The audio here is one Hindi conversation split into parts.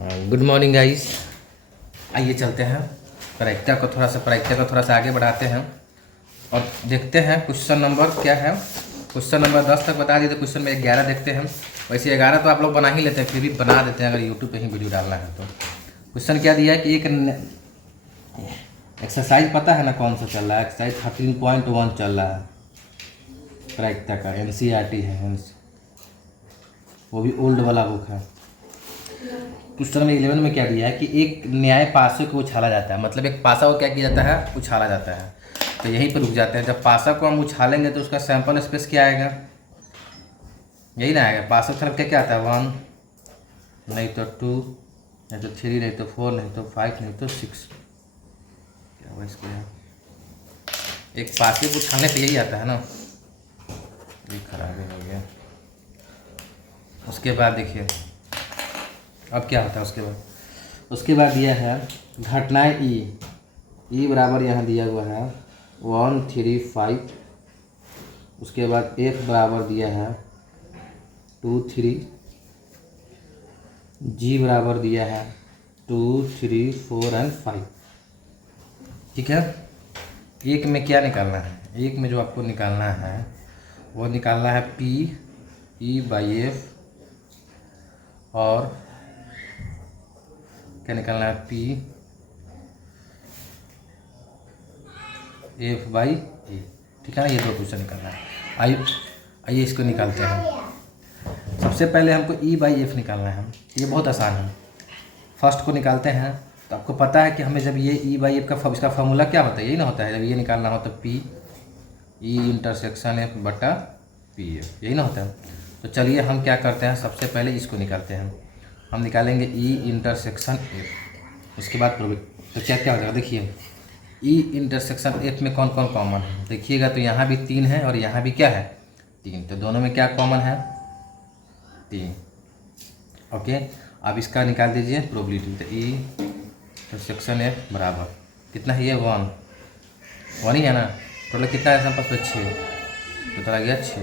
Good morning guys. आइए चलते हैं प्रायिकता को थोड़ा सा आगे बढ़ाते हैं और देखते हैं क्वेश्चन नंबर क्या है। क्वेश्चन नंबर 10 तक बता दिए तो क्वेश्चन में 11 देखते हैं। वैसे 11 तो आप लोग बना ही लेते हैं, फिर भी बना देते हैं अगर यूट्यूब पे ही वीडियो डालना है तो। क्वेश्चन क्या दिया है कि एक एक्सरसाइज पता है ना कौन सा चल रहा है, एक्सरसाइज 13.1 चल रहा है प्रायिकता का, NCERT है, वो भी ओल्ड वाला बुक है। क्वेश्चन में 11 में क्या दिया है कि एक न्याय पासे को उछाला जाता है, मतलब एक पासा को क्या किया जाता है, उछाला जाता है। तो यहीं पर रुक जाते हैं। जब पासा को हम उछालेंगे तो उसका सैंपल स्पेस क्या आएगा, यही ना आएगा। पासा तरफ क्या क्या आता है, 1 नहीं तो 2 नहीं तो 3 नहीं तो 4 नहीं तो 5 नहीं तो 6। क्या हुआ इसको यार, एक पासे को उछालने पे यही आता है ना, ये खराब हो गया। उसके बाद देखिए अब क्या होता है। उसके बाद दिया है घटनाएं ई बराबर यहाँ दिया हुआ है 1 3 5। उसके बाद F बराबर दिया है 2 3, G बराबर दिया है 2 3 4 एंड 5। ठीक है। एक में क्या निकालना है, एक में जो आपको निकालना है वो निकालना है P/F और क्या निकालना है P/F/E। ठीक है ना, ये दो क्वेश्चन निकालना है। आइए इसको निकालते हैं। सबसे पहले हमको E/F निकालना है। ये बहुत आसान है। फर्स्ट को निकालते हैं तो आपको पता है कि हमें जब ये E/F का इसका फॉर्मूला क्या होता है, यही ना होता है। जब ये निकालना हो तो P/E∩F/PF, यही ना होता है। तो चलिए हम क्या करते हैं, सबसे पहले इसको निकालते हैं। हम निकालेंगे E∩F। उसके बाद तो क्या क्या हो जाएगा, देखिए E∩F में कौन कौन कॉमन है देखिएगा। तो यहाँ भी 3 है और यहाँ भी क्या है 3, तो दोनों में क्या कॉमन है 3। ओके, अब इसका निकाल दीजिए प्रोबेबिलिटी। तो E∩F बराबर कितना है, ये 1 ही है ना। टोटल कितना है हमारे पास, 6, तो चला गया 6।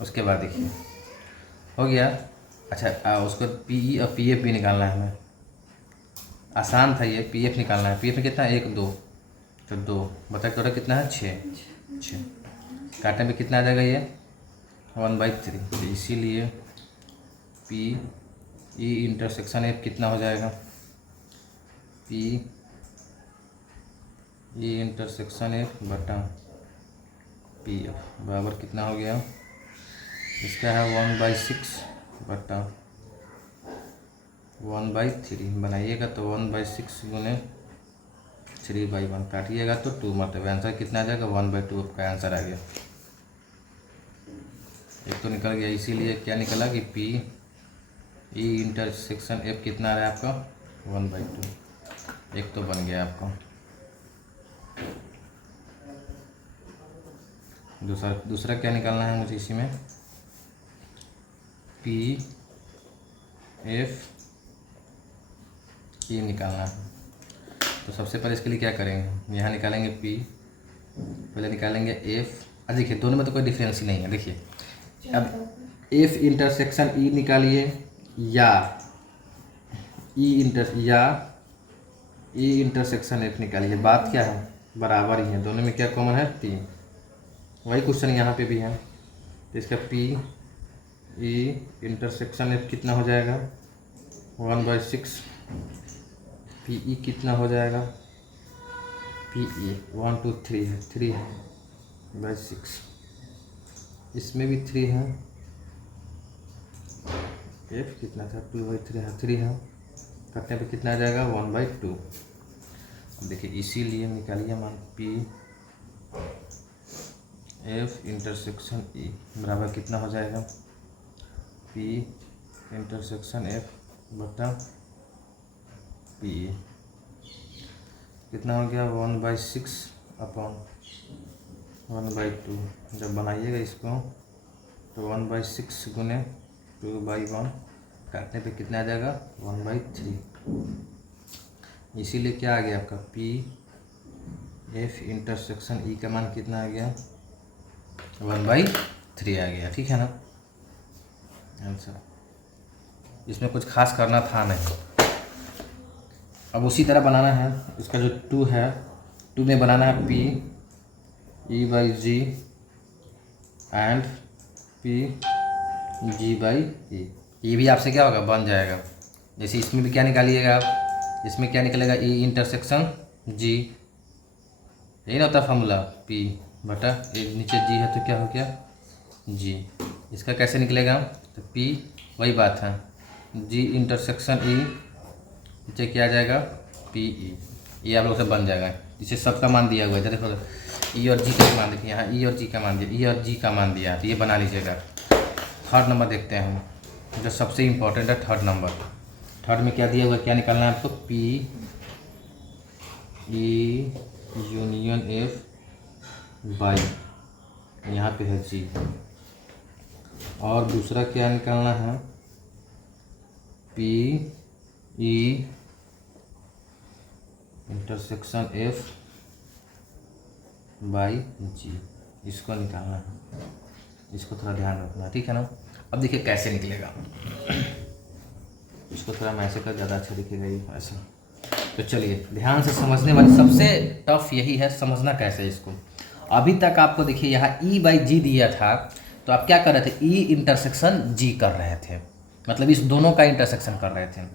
उसके बाद देखिए हो गया। अच्छा उसको PE और PF भी निकालना है हमें। आसान था ये, PF निकालना है। PF में कितना है 1 2, तो 2 बताइए टोटल कितना है 6। काटने में कितना आ जाएगा ये 1/3। तो इसीलिए PE∩F कितना हो जाएगा, PE∩F/PF बराबर कितना हो गया, इसका है 1/6/1/3 बनाइएगा तो 1/6 गुने 3/1 काटिएगा तो 2, मतलब आंसर कितना आ जाएगा 1/2 आपका आंसर आ गया। एक तो निकल गया, इसीलिए क्या निकला कि PE∩F कितना आ रहा है आपका 1/2। एक तो बन गया आपका। दूसरा क्या निकालना है मुझे इसी में, PF निकालना है। तो सबसे पहले इसके लिए क्या करेंगे, यहाँ निकालेंगे P, पहले निकालेंगे F। देखिए दोनों में तो कोई डिफरेंस ही नहीं है। देखिए अब F∩E निकालिए या E∩F निकालिए, बात क्या है बराबर ही है। दोनों में क्या कॉमन है 3। वही क्वेश्चन यहाँ पे भी है। तो इसका PE∩F कितना हो जाएगा 1/6। PE कितना हो जाएगा, PE 1 2 3 है, 3 है बाई 6। इसमें भी 3 है। F कितना था 2/3 है, 3 है। काटने पे कितना आ जाएगा 1/2। अब देखिए इसीलिए निकालिए मान PF∩E बराबर कितना हो जाएगा, PF/PE कितना हो गया 1/6/1/2। जब बनाइएगा इसको तो 1/6 गुने 2/1 काटने पे कितना आ जाएगा 1/3। इसीलिए क्या आ गया आपका PF∩E का मान कितना आ गया 1/3 आ गया। ठीक है ना आंसर। इसमें कुछ खास करना था नहीं। अब उसी तरह बनाना है इसका जो 2 है, 2 में बनाना है P E by G and P G by E. ये भी आपसे क्या होगा, बन जाएगा। जैसे इसमें भी क्या निकालिएगा आप, इसमें क्या निकलेगा, ई इंटरसेक्शन जी, यही ना होता फॉर्मूला, पी बटा एक नीचे जी है तो क्या हो गया जी। इसका कैसे निकलेगा, तो पी वही बात है, जी इंटरसेक्शन ई, नीचे क्या आ जाएगा पी ई। ये आप लोग से बन जाएगा। इसे सबका मान दिया हुआ है, इधर देखो ई और जी का मान देखिए, यहाँ ई और जी का मान दिया, ई और जी का मान दिया, तो ये बना लीजिएगा। थर्ड नंबर देखते हैं हम, जो सबसे इम्पोर्टेंट है थर्ड नंबर। थर्ड में क्या दिया हुआ है, क्या निकालना है आपको, P E union F by, यहाँ पे है जी। और दूसरा क्या निकालना है, P E intersection F by G, इसको निकालना है। इसको थोड़ा ध्यान रखना, ठीक है ना। अब देखिए कैसे निकलेगा, इसको थोड़ा मैं ऐसे कर, ज़्यादा अच्छा दिखेगा ये ऐसा। तो चलिए ध्यान से समझने वाली सबसे टफ यही है, समझना कैसे इसको। अभी तक आपको देखिए यहाँ ई बाई जी दिया था, तो आप क्या कर रहे थे, ई इंटरसेक्शन जी कर रहे थे, मतलब इस दोनों का इंटरसेक्शन कर रहे थे।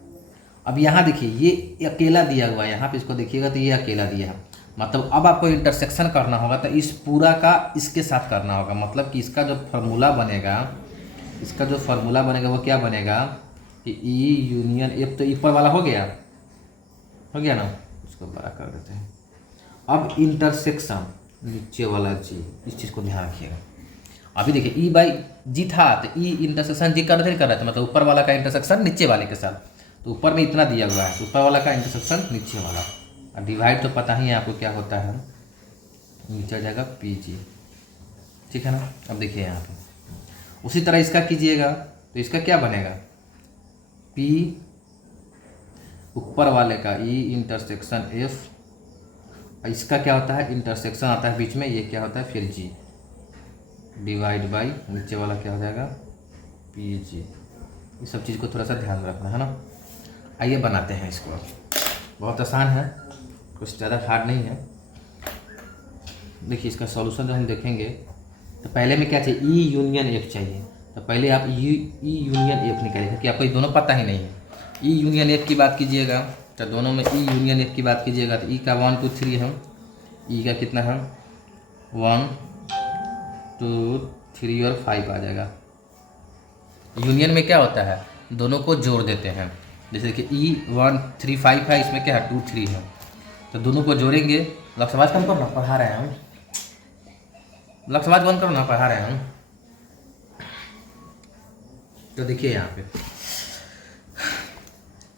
अब यहाँ देखिए ये अकेला दिया हुआ है, यहाँ पे इसको देखिएगा तो ये अकेला दिया है, मतलब अब आपको इंटरसेक्शन करना होगा तो इस पूरा का इसके साथ करना होगा। मतलब कि इसका जो फार्मूला बनेगा, इसका जो फार्मूला बनेगा वो क्या बनेगा कि ई यूनियन एफ, तो ऊपर वाला हो गया ना, इसको बड़ा कर देते हैं। अब इंटरसेक्शन नीचे वाला जी, इस चीज़ को ध्यान रखिएगा। अभी देखिए ई बाई जी था तो ई इंटरसेक्शन जी कर रहे थे, मतलब ऊपर वाला का इंटरसेक्शन नीचे वाले के साथ, तो ऊपर में इतना दिया हुआ है, तो ऊपर वाला का इंटरसेक्शन नीचे वाला, और डिवाइड तो पता ही है आपको क्या होता है, नीचे आ जाएगा पी जी, ठीक है ना। अब देखिए यहाँ पे उसी तरह इसका कीजिएगा, तो इसका क्या बनेगा, पी ऊपर वाले का ई इंटरसेक्शन एफ, इसका क्या होता है, इंटरसेक्शन आता है बीच में, ये क्या होता है फिर जी, डिवाइड बाई नीचे वाला क्या हो जाएगा पी जी। ये सब चीज़ को थोड़ा सा ध्यान रखना है ना। आइए बनाते हैं इसको, बहुत आसान है, कुछ ज़्यादा हार्ड नहीं है। देखिए इसका सॉल्यूशन जो हम देखेंगे, तो पहले में क्या चाहिए, ई यूनियन एफ चाहिए, तो पहले आप ई यूनियन एफ निकालिए, क्योंकि आपको ये दोनों पता ही नहीं है। ई यूनियन एफ की बात कीजिएगा, तो दोनों में ई यूनियन एफ की बात कीजिएगा, तो ई का 1 2 3 है, ई का कितना है 1 2 3 और 5 आ जाएगा। यूनियन में क्या होता है, दोनों को जोड़ देते हैं। जैसे कि ई 1 3 5 है, इसमें क्या है 2 3 है, तो दोनों को जोड़ेंगे। लक्ष्यवाज कम करो ना, पढ़ा रहे हैं हम, लक्ष्यवाज बंद करो ना, पढ़ा रहे हैं हम। तो देखिए यहाँ पे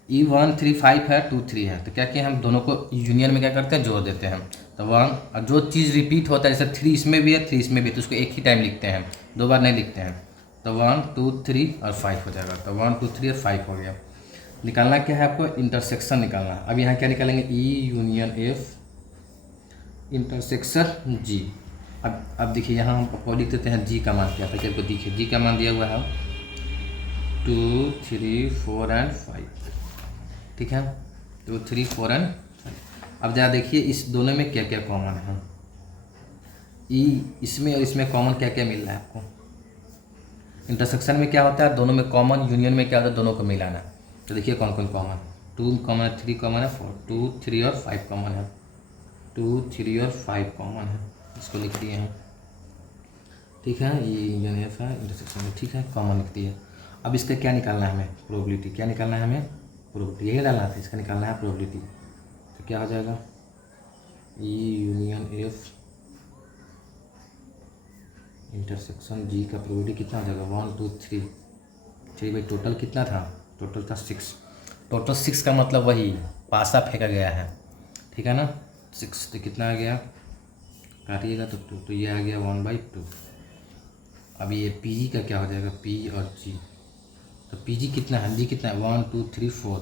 ई 1 3 5 है, 2 3 है, तो क्या किए हम दोनों को यूनियन में क्या करते हैं, जोड़ देते हैं। तो 1, और जो चीज़ रिपीट होता है, जैसे 3 इसमें भी है 3 इसमें भी है, तो उसको एक ही टाइम लिखते हैं, 2 बार नहीं लिखते हैं। तो 1 2 3 और 5 हो जाएगा, तो 1 2 3 और 5 हो गया। निकालना क्या है आपको, इंटरसेक्शन निकालना है। अब यहाँ क्या निकालेंगे, ई यूनियन एफ इंटरसेक्शन जी। अब देखिए यहाँ हम आपको लिख देते हैं जी का मान क्या था, आपको देखिए जी का मान दिया हुआ है 2 3 4 एंड 5, ठीक है 2 3 4 एंड 5। अब जरा देखिए इस दोनों में क्या क्या कॉमन है, ई इसमें और इसमें कॉमन क्या क्या मिल रहा है आपको। इंटरसेक्शन में क्या होता है, दोनों में कॉमन, यूनियन में क्या होता है, दोनों को मिलाना। तो देखिए कौन कौन कॉमन, 2 कॉमन है, 3 कॉमन है, 4 2 3 और 5 कॉमन है, 2 3 और 5 कॉमन है, इसको लिख दिए हैं, ठीक है। ये यूनियन एफ है इंटरसेक्शन में, ठीक है, कॉमन लिख दिए। अब इसका क्या निकालना है हमें, प्रोबेबिलिटी, क्या निकालना है हमें, प्रोबेबिलिटी, यही डालना था, इसका निकालना है प्रोबेबिलिटी। तो क्या हो जाएगा, ई यूनियन एफ इंटरसेक्शन जी का प्रोबेबिलिटी कितना हो जाएगा 1 2 3 ठीक भाई। टोटल कितना था, टोटल था 6, टोटल 6 का मतलब वही पासा फेंका गया है, ठीक है ना। 6 तो कितना आ गया, काटिएगा तो 2, तो ये आ गया 1/2। अब ये पी जी का क्या हो जाएगा, पी और जी, तो पी जी कितना है, जी कितना है 1 2 3 4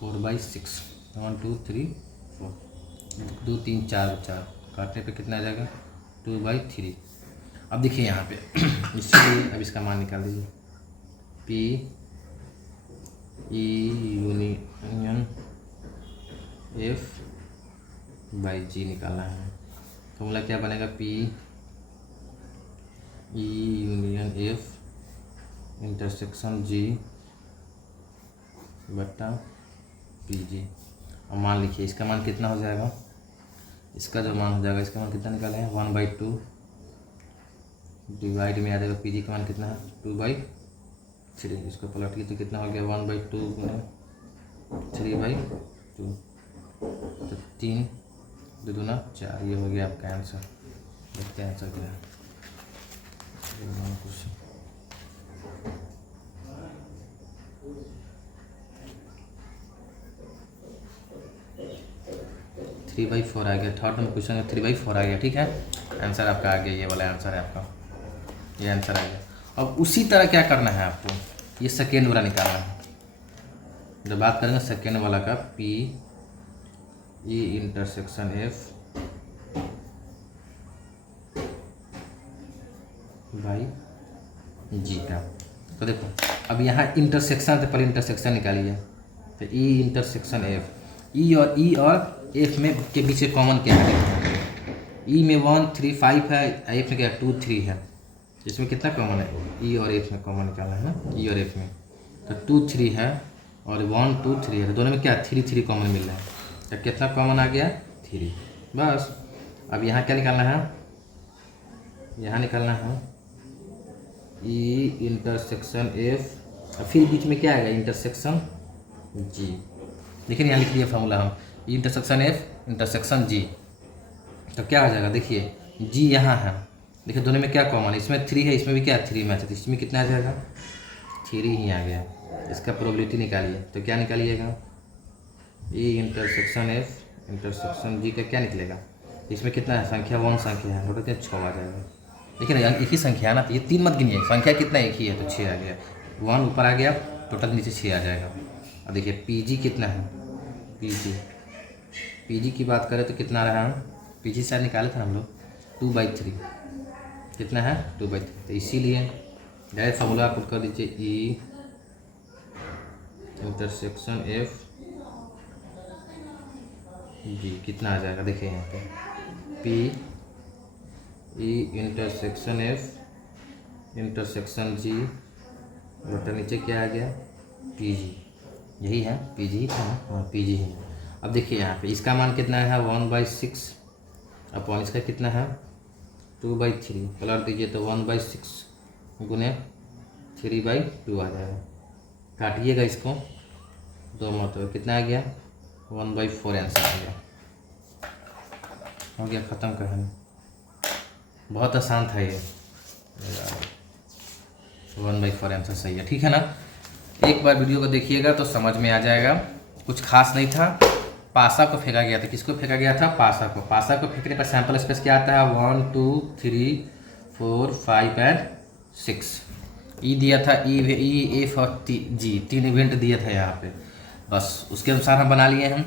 4/6, 1 2 3 4 2 3 4 4, काटने पे कितना आ जाएगा 2/3। अब देखिए यहाँ पे इसलिए अब इसका मान निकाल दीजिए, P E union F by G निकालना है। फॉर्मूला क्या बनेगा, P E union F intersection G बटा पी जी। अब मान लिखिए इसका मान कितना हो जाएगा, इसका जो मान हो जाएगा, इसका मान कितना निकाले हैं 1/2 डिवाइड में आ जाएगा पी जी का मान कितना है 2/3। इसको पलटिए तो कितना हो गया 1/2 गुना 3/2 तो 3 2 दूना 4। ये हो गया आपका आंसर। देखते हैं आंसर क्या है। 3/4 आ गया। थर्ड नंबर क्वेश्चन में 3/4 आ गया। ठीक है, आंसर आपका आ गया, ये वाला आंसर है आपका, ये आंसर आ गया। अब उसी तरह क्या करना है आपको, ये सेकेंड वाला निकालना है। जब बात करेंगे सेकेंड वाला का, P E intersection F by G का। तो देखो अब यहाँ इंटरसेक्शन, तो पहले इंटरसेक्शन निकालिए। तो ई इंटरसेक्शन एफ, ई और एफ में के बीच में कॉमन क्या है, ई में 1 3 5 है, एफ में क्या 2 3 है। इसमें कितना कॉमन है, ई और एफ में कॉमन निकालना है ना, ई और एफ में। तो 2 3 है और 1 2 3 है, तो दोनों में क्या 3 3 कॉमन मिल रहा है। तो कितना कॉमन आ गया 3। बस अब यहाँ क्या निकालना है, यहाँ निकालना है ई इंटरसेक्शन एफ, और फिर बीच में क्या आएगा इंटरसेक्शन जी। देखिए यहाँ लिख दिया फॉर्मूला हम, ई इंटरसेक्शन एफ इंटरसेक्शन जी। तो क्या हो जाएगा, देखिए जी यहाँ है, देखिए दोनों में क्या कॉमन है, इसमें 3 है, इसमें भी क्या 3 मैच है, तो इसमें कितना आ जाएगा 3 ही आ गया। इसका प्रोबेबिलिटी निकालिए। तो क्या निकालिएगा, ई इंटरसेक्शन एफ इंटरसेक्शन जी का क्या निकलेगा, इसमें कितना है संख्या 1 संख्या है, टोटल 6 आ जाएगा। देखिए ना एक ही संख्या है ना, तो ये 3 मत गिनिए, संख्या कितना एक ही है, तो 6 आ गया। 1 ऊपर आ गया, टोटल नीचे 6 आ जाएगा। अब देखिए पी जी कितना है, पी जी की बात करें तो कितना रहा, पी जी शायद निकाले थे हम लोग 2/3, कितना है 2/3। तो इसीलिए डायरेक्ट फार्मूला पुट कर दीजिए, ई इंटरसेक्शन एफ जी कितना आ जाएगा, देखिए यहाँ पे P E intersection F intersection G बटा नीचे क्या आ गया पी जी। यही है पी जी था ना, हाँ पी जी है। अब देखिए यहाँ पे इसका मान कितना है 1/6 अपॉन इसका कितना है 2/3, पलट दीजिए तो 1/6 गुने 3/2 आ जाएगा। काटिएगा इसको 2 मरतबा, कितना आ गया 1/4 आंसर आ गया। हो गया ख़त्म कहानी। बहुत आसान था ये, 1/4 आंसर सही है। ठीक है ना, एक बार वीडियो को देखिएगा तो समझ में आ जाएगा। कुछ खास नहीं था, पासा को फेंका गया था। किसको फेंका गया था, पासा को। पासा को फेंकने पर सैंपल स्पेस क्या आता है 1 2 3 4 5 एंड 6। ई दिया था, ई एफ और जी 3 इवेंट दिया था यहाँ पे, बस उसके अनुसार हम बना लिए हम।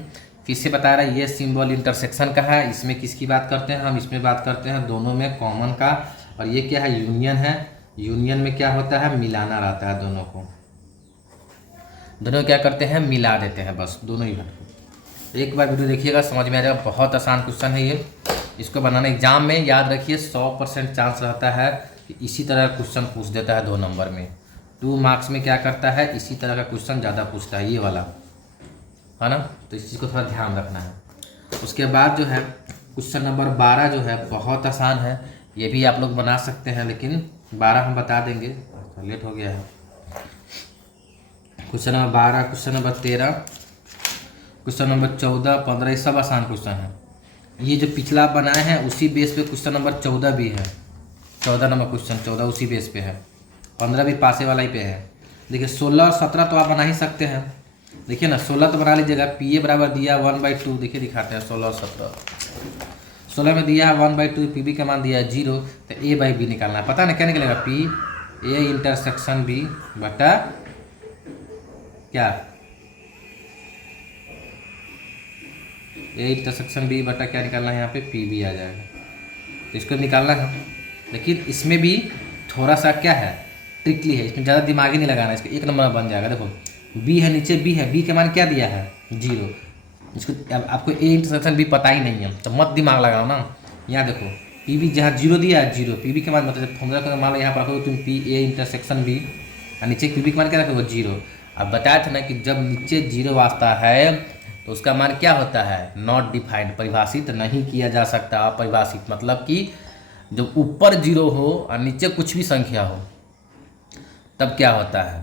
फिर से बता रहा है ये सिंबल इंटरसेक्शन का है, इसमें किसकी बात करते हैं हम, इसमें बात करते हैं दोनों में कॉमन का। और ये क्या है यूनियन है, यूनियन में क्या होता है मिलाना रहता है दोनों को, दोनों क्या करते हैं मिला देते हैं, बस दोनों ही को। एक बार वीडियो देखिएगा समझ में आ जाएगा। बहुत आसान क्वेश्चन है ये, इसको बनाना एग्जाम में याद रखिए 100% चांस रहता है कि इसी तरह का क्वेश्चन पूछ देता है 2 नंबर में। 2 मार्क्स में क्या करता है इसी तरह का क्वेश्चन ज़्यादा पूछता है, ये वाला है ना, तो इस चीज़ को थोड़ा ध्यान रखना है। उसके बाद जो है क्वेश्चन नंबर 12 जो है बहुत आसान है, ये भी आप लोग बना सकते हैं, लेकिन 12 हम बता देंगे, तो लेट हो गया है। Question number 12, question number 13, question number 14 15 ये सब आसान क्वेश्चन है। ये जो पिछला बनाए हैं उसी बेस पे क्वेश्चन नंबर 14 भी है, 14 नंबर क्वेश्चन 14 उसी बेस पे है, 15 भी पासे वाला ही पे है। देखिए 16 और 17 तो आप बना ही सकते हैं, देखिए ना 16 तो बना लीजिएगा, पी ए बराबर दिया 1/2, देखिए दिखाते हैं 16 और 17। 16 में दिया है 1/2, पी बी का मान दिया है 0, तो ए बाई बी निकालना है। पता ना क्या निकलेगा पी ए इंटरसेक्शन बी बटा क्या ए इंटरसेक्शन बी बटा क्या निकालना है यहाँ पे पी बी आ जाएगा, तो इसको निकालना है। लेकिन इसमें भी थोड़ा सा क्या है ट्रिकली है, इसमें ज़्यादा दिमाग ही नहीं लगाना, इसको 1 नंबर बन जाएगा। देखो बी है नीचे, बी है, बी के मान क्या दिया है 0। इसको अब आपको ए इंटरसेक्शन भी पता ही नहीं है तो मत दिमाग लगाओ ना। यहाँ देखो पी बी जहाँ 0 दिया है 0, पी बी के मान मतलब फॉर्मूला का मान लो यहाँ पर रखो तुम पी ए इंटरसेक्शन बी और नीचे पी बी के मान क्या रखोगे 0। अब बताया था ना कि जब नीचे 0 आता है तो उसका मान क्या होता है नॉट डिफाइंड, परिभाषित नहीं किया जा सकता, अपरिभाषित। मतलब कि जब ऊपर 0 हो और नीचे कुछ भी संख्या हो तब क्या होता है,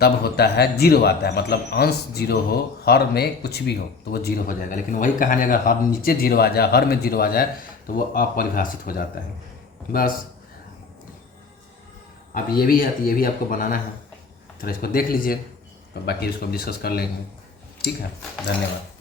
तब होता है 0 आता है। मतलब अंश 0 हो, हर में कुछ भी हो तो वो 0 हो जाएगा। लेकिन वही कहानी अगर हर नीचे 0 आ जाए, हर में 0 आ जाए तो वो अपरिभाषित हो जाता है। बस अब ये भी है तो ये भी आपको बनाना है, थोड़ा इसको देख लीजिए और बाकी इसको डिस्कस कर लेंगे। ठीक है, धन्यवाद।